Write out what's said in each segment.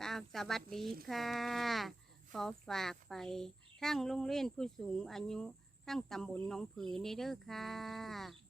กาวสวัสดีค่ะ ขอฝากไปทั้งโรงเรียนผู้สูงอายุทั้งตำบลหนองผือในเด้อค่ะ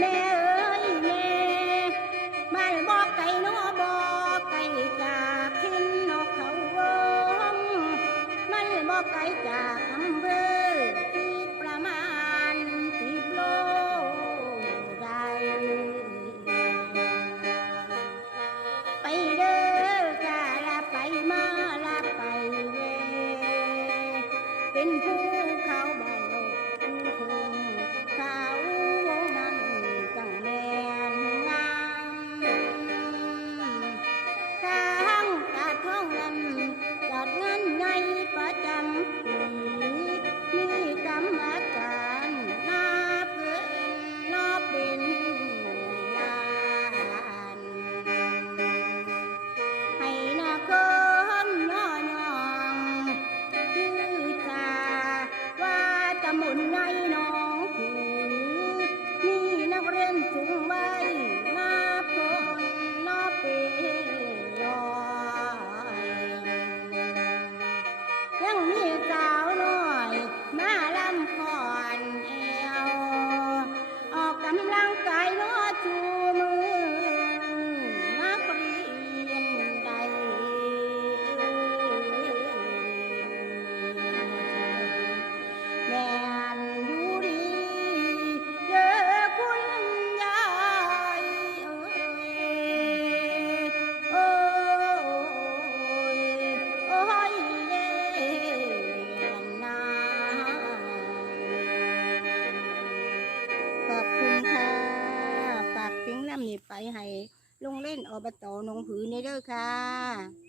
แม่เอ้ยแม่มาบอกไก่น้บอกไก่จากทิ้นนอกเขาวงมาเลยบอกไก่จากอำเภอ 让你到 ให้ลงเล่นอบตหนองผือในเด้อค่ะ